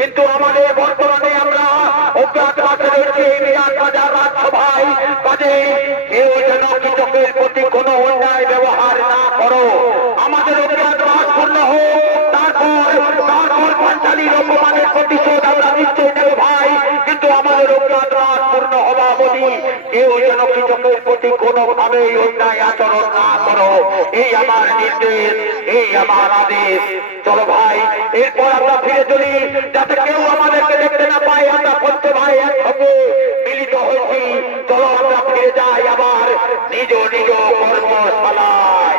কিন্তু আমাদের বর্তমানে আমরা অজ্ঞাত সভায় কাজে কেউ যেন কৃষকের প্রতি কোনো অন্যায় ব্যবহার না করো। আমাদের অজ্ঞাতবাস পূর্ণ হোক, তারপর পাঞ্চালীর অপমানের প্রতিশোধ আমরা নিশ্চয় নেব ভাই। কিন্তু আমাদের অজ্ঞাতবাস পূর্ণ হওয়া অবধি কেউ যেন কৃষকের প্রতি কোনোভাবেই অন্যায় আচরণ না করো। এই আমার নির্দেশ, এই আমার আদেশ। চলো ভাই, এরপর আমরা ফিরে চলি, যাতে কেউ আমাদেরকে দেখতে না পায়। আমরা পঞ্চ ভাই একসঙ্গে মিলিত হয়েছি। চলো আমরা ফিরে যাই আবার নিজ নিজ কর্মশালায়।